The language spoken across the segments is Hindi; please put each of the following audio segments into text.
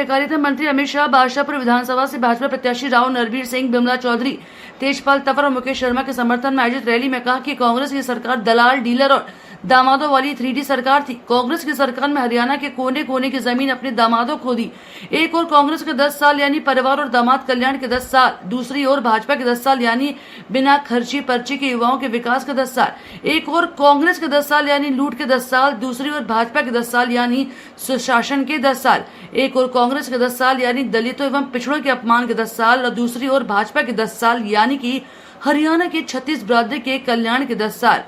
सहकारिता मंत्री अमित शाह, बादशाहपुर विधानसभा से भाजपा प्रत्याशी राव नरवीर सिंह, बिमला चौधरी, तेजपाल तंवर और मुकेश शर्मा के समर्थन में आयोजित रैली में कहा कि कांग्रेस की सरकार दलाल, डीलर और दामादों वाली 3D सरकार थी। कांग्रेस की सरकार में हरियाणा के कोने कोने की जमीन अपने दामादों को दी। एक और कांग्रेस के 10 साल यानी परिवार और दामाद कल्याण के 10 साल, दूसरी ओर भाजपा के 10 साल यानी बिना खर्ची पर्ची के युवाओं के विकास के 10 साल। एक और कांग्रेस के 10 साल यानी लूट के 10 साल, दूसरी ओर भाजपा के 10 साल यानी सुशासन के 10 साल। एक और कांग्रेस के 10 साल यानी दलितों एवं पिछड़ों के अपमान के 10 साल और दूसरी ओर भाजपा के 10 साल यानी कि हरियाणा के 36 बिरादरी के कल्याण के 10 साल।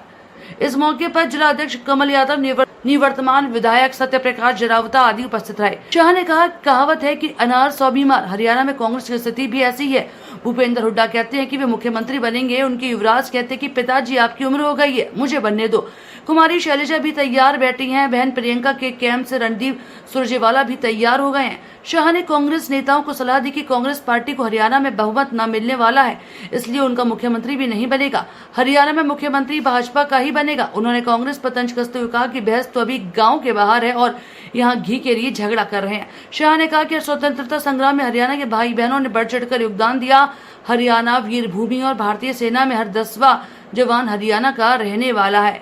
इस मौके पर जिला अध्यक्ष कमल यादव, निवर्तमान विधायक सत्य प्रकाश जरावता आदि उपस्थित रहे। शाह ने कहा, कहावत है कि अनार 100 बीमार। हरियाणा में कांग्रेस की स्थिति भी ऐसी है। भूपेंद्र हुड्डा कहते हैं कि वे मुख्यमंत्री बनेंगे। उनके युवराज कहते हैं कि पिताजी आपकी उम्र हो गई है, मुझे बनने दो। कुमारी शैलजा भी तैयार बैठी हैं। बहन प्रियंका के कैंप से रणदीप सुरजेवाला भी तैयार हो गए हैं। शाह ने कांग्रेस नेताओं को सलाह दी कि कांग्रेस पार्टी को हरियाणा में बहुमत न मिलने वाला है, इसलिए उनका मुख्यमंत्री भी नहीं बनेगा। हरियाणा में मुख्यमंत्री भाजपा का ही बनेगा। उन्होंने कांग्रेस पर तंज कसते हुए कहा कि बहस तो अभी गांव के बाहर है और यहाँ घी के लिए झगड़ा कर रहे हैं। शाह ने कहा कि स्वतंत्रता संग्राम में हरियाणा के भाई बहनों ने बढ़ चढ़कर योगदान दिया। हरियाणा वीर भूमि और भारतीय सेना में हर 10वां जवान हरियाणा का रहने वाला है।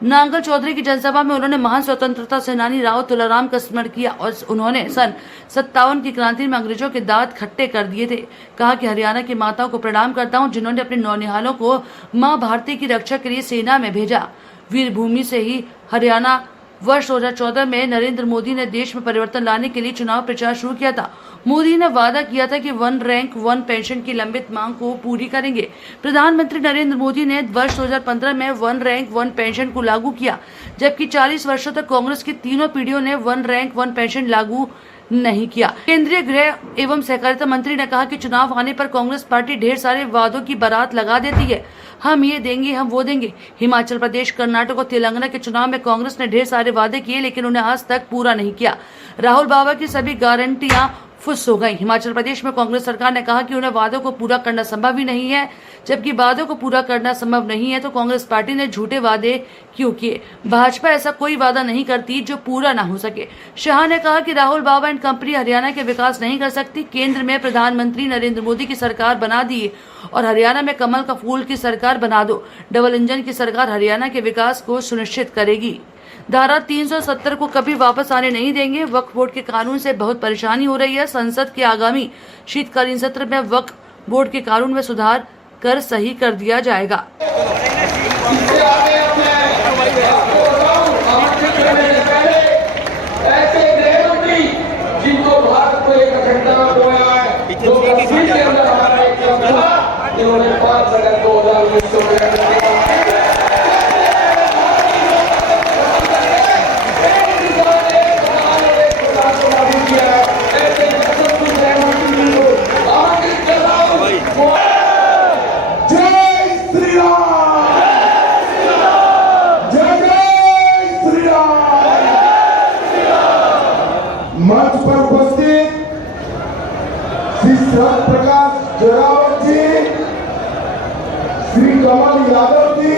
नांगल चौधरी की जनसभा में उन्होंने महान स्वतंत्रता सेनानी राव तुलाराम का स्मरण किया और उन्होंने सन 57 की क्रांति में अंग्रेजों के दांत खट्टे कर दिए थे। कहा कि हरियाणा की माताओं को प्रणाम करता हूं, जिन्होंने अपने नौनिहालों को मां भारती की रक्षा के लिए सेना में भेजा। वीर भूमि से ही हरियाणा वर्ष 2014 में नरेंद्र मोदी ने देश में परिवर्तन लाने के लिए चुनाव प्रचार शुरू किया था। मोदी ने वादा किया था कि 1 रैंक 1 पेंशन की लंबित मांग को पूरी करेंगे। प्रधानमंत्री नरेंद्र मोदी ने वर्ष 2015 में 1 रैंक 1 पेंशन को लागू किया, जबकि 40 वर्षों तक कांग्रेस की तीनों पीढ़ियों ने 1 रैंक 1 पेंशन लागू नहीं किया। केंद्रीय गृह एवं सहकारिता मंत्री ने कहा कि चुनाव आने पर कांग्रेस पार्टी ढेर सारे वादों की बारात लगा देती है। हम ये देंगे, हम वो देंगे। हिमाचल प्रदेश, कर्नाटक और तेलंगाना के चुनाव में कांग्रेस ने ढेर सारे वादे किए, लेकिन उन्हें आज तक पूरा नहीं किया। राहुल बाबा की सभी गारंटियां फुस हो गई। हिमाचल प्रदेश में कांग्रेस सरकार ने कहा कि उन्हें वादों को पूरा करना संभव ही नहीं है। जबकि वादों को पूरा करना संभव नहीं है तो कांग्रेस पार्टी ने झूठे वादे क्यों किए? भाजपा ऐसा कोई वादा नहीं करती जो पूरा ना हो सके। शाह ने कहा कि राहुल बाबा एंड कंपनी हरियाणा के विकास नहीं कर सकती। केंद्र में प्रधानमंत्री नरेंद्र मोदी की सरकार बना दी और हरियाणा में कमल का फूल की सरकार बना दो। डबल इंजन की सरकार हरियाणा के विकास को सुनिश्चित करेगी। धारा 370 को कभी वापस आने नहीं देंगे। वक्फ बोर्ड के कानून से बहुत परेशानी हो रही है। संसद के आगामी शीतकालीन सत्र में वक्फ बोर्ड के कानून में सुधार कर सही कर दिया जाएगा। मंच पर उपस्थित श्री सत्य प्रकाश जरावत जी, श्री कमल यादव जी,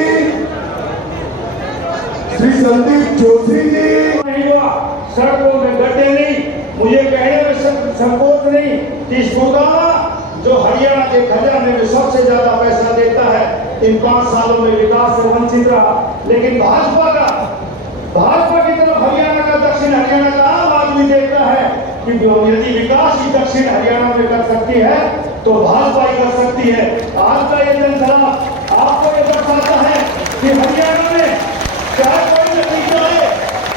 श्री संदीप चौधरी जी। नहीं हुआ, सड़कों में गड्ढे नहीं, मुझे कहने में संकोच नहीं कि गुरुग्राम जो हरियाणा के खजाने में सबसे ज्यादा पैसा देता है, इन 5 सालों में विकास से वंचित रहा। लेकिन भाजपा की तरफ हरियाणा का, दक्षिण हरियाणा का आम आदमी देखता है कि यदि विकास ही दक्षिण हरियाणा में कर सकती है तो भाजपा ही कर सकती है। आज का ये जनसभा आपको ये दर्शाता है कि हरियाणा में चाहे कोई नतीजा है,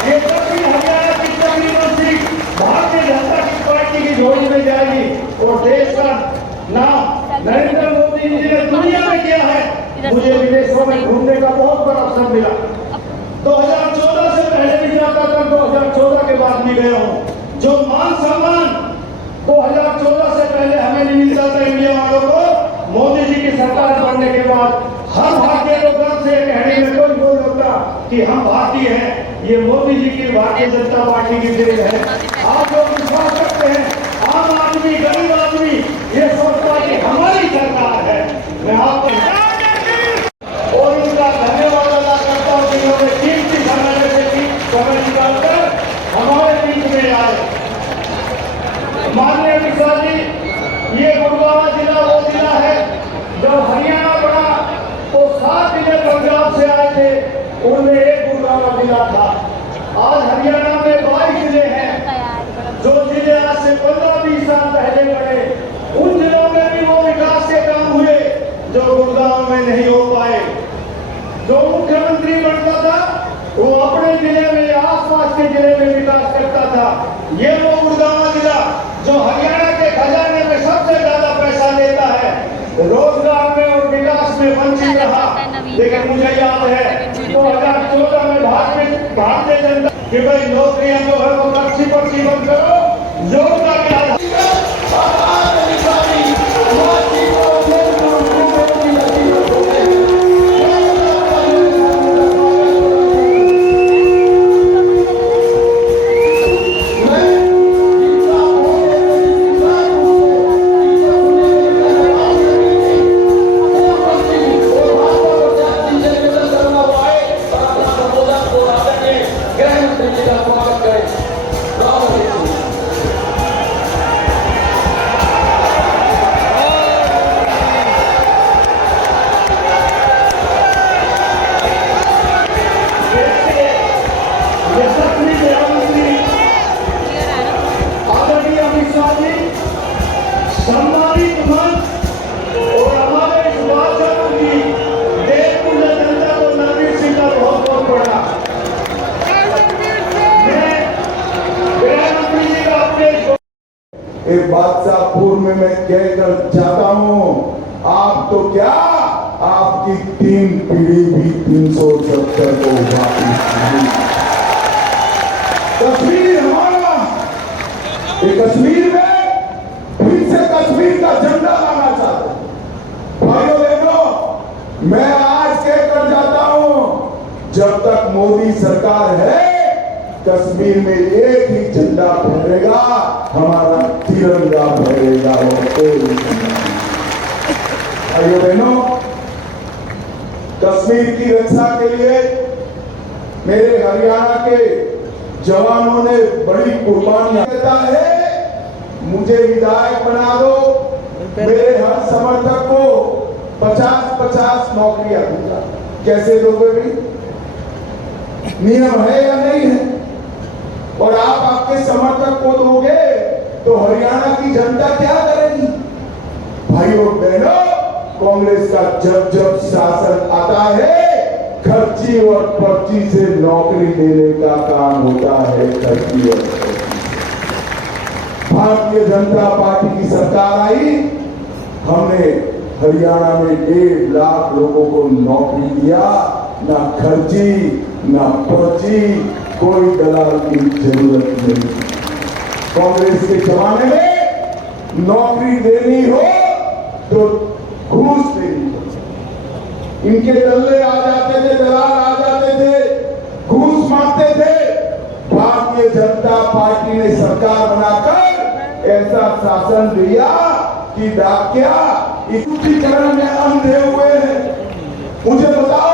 ये दक्षिण हरियाणा की तकरीबन सीट भारतीय जनता पार्टी की झोली में जाएगी और देश का नाम नरेंद्र मोदी जी ने दुनिया में किया है। मुझे विदेशों में घूमने का बहुत बड़ा अवसर मिला। 2014 से पहले भी जाता था, 2014 के बाद भी गया हूँ। जो मान सम्मान 2014 से पहले हमें नहीं मिलता था इंडिया वालों को, मोदी जी की सरकार बनने के बाद हर भारतीय को गर्व से कहने में कोई बोल होता कि हम भारतीय हैं। ये मोदी जी की भारतीय जनता पार्टी की देन है। आप लोग विश्वास करते हैं, आम आदमी, गरीब आदमी ये सोचता है कि हमारी सरकार है। मैं आपको और इनका धन्यवाद अदा करता हूँ कि इन्होंने कीमती समय में से समय निकालकर हमारे बीच में आए। माननीय मिश्रा जी, ये गुड़गांव जिला वो जिला है जब हरियाणा बना तो 7 जिले पंजाब से आए थे, उनमें एक गुड़गांव जिला था। आज हरियाणा में 22 जिले हैं। जो जिले आज से 15-20 साल पहले बने, उन जिलों में भी वो विकास के काम हुए जो गुड़गांव में नहीं हो पाए। जो मुख्यमंत्री बनता था वो अपने जिले में या आसपास के जिले में विकास करता था। ये वो गुड़गांव जिला जो हरियाणा के खजाने में सबसे ज्यादा पैसा लेता है, रोजगार में और विकास में वंचित रहा। लेकिन मुझे याद है 2014 में भारतीय जनता कि भाई नौकरियां जो है वो पर्ची बंद करो, योग्यता के आधार सम्मानित मंच और हमारे सुभाष चंद्र जी देश की जनता को नरवीर सिंह का बहुत बहुत प्रणाम। मैं गृहमंत्री जी का अपडेट एक बादशाहपुर में मैं कहकर जाता हूँ, आप तो क्या, आपकी 3 पीढ़ी भी 370 को वापिस नहीं। कश्मीर हमारा, ये कश्मीर में फिर से कश्मीर का झंडा लाना चाहते हैं। भाइयों बहनों, मैं आज कहकर जाता हूं, जब तक मोदी सरकार है कश्मीर में एक ही झंडा फहरेगा, हमारा तिरंगा फहरेगा। और कोई भाइयों बहनों, कश्मीर की रक्षा के लिए मेरे हरियाणा के जवानों ने बड़ी कुर्बानियां देता है। मुझे विधायक बना दो, मेरे हर समर्थक को 50-50 नौकरियां दूंगा। कैसे दोगे भी? नियम है या नहीं है? और आप आपके समर्थक को दोगे तो हरियाणा की जनता क्या करेगी? भाइयों बहनों, कांग्रेस का जब जब शासन आता है, खर्ची और पर्ची से नौकरी देने का काम होता है। खर्ची और भारतीय जनता पार्टी की सरकार आई, हमने हरियाणा में 1.5 लाख लोगों को नौकरी दिया। ना खर्ची ना पर्ची, कोई दलाल की जरूरत नहीं। कांग्रेस के जमाने में नौकरी देनी हो तो घूस देनी हो। इनके दल्ले आ जाते थे, दलाल आ जाते थे, घूस मांगते थे। भारतीय जनता पार्टी ने सरकार बनाकर ऐसा शासन दिया कि डाकिया इकट्ठीकरण में अंधे हुए हैं। मुझे बताओ,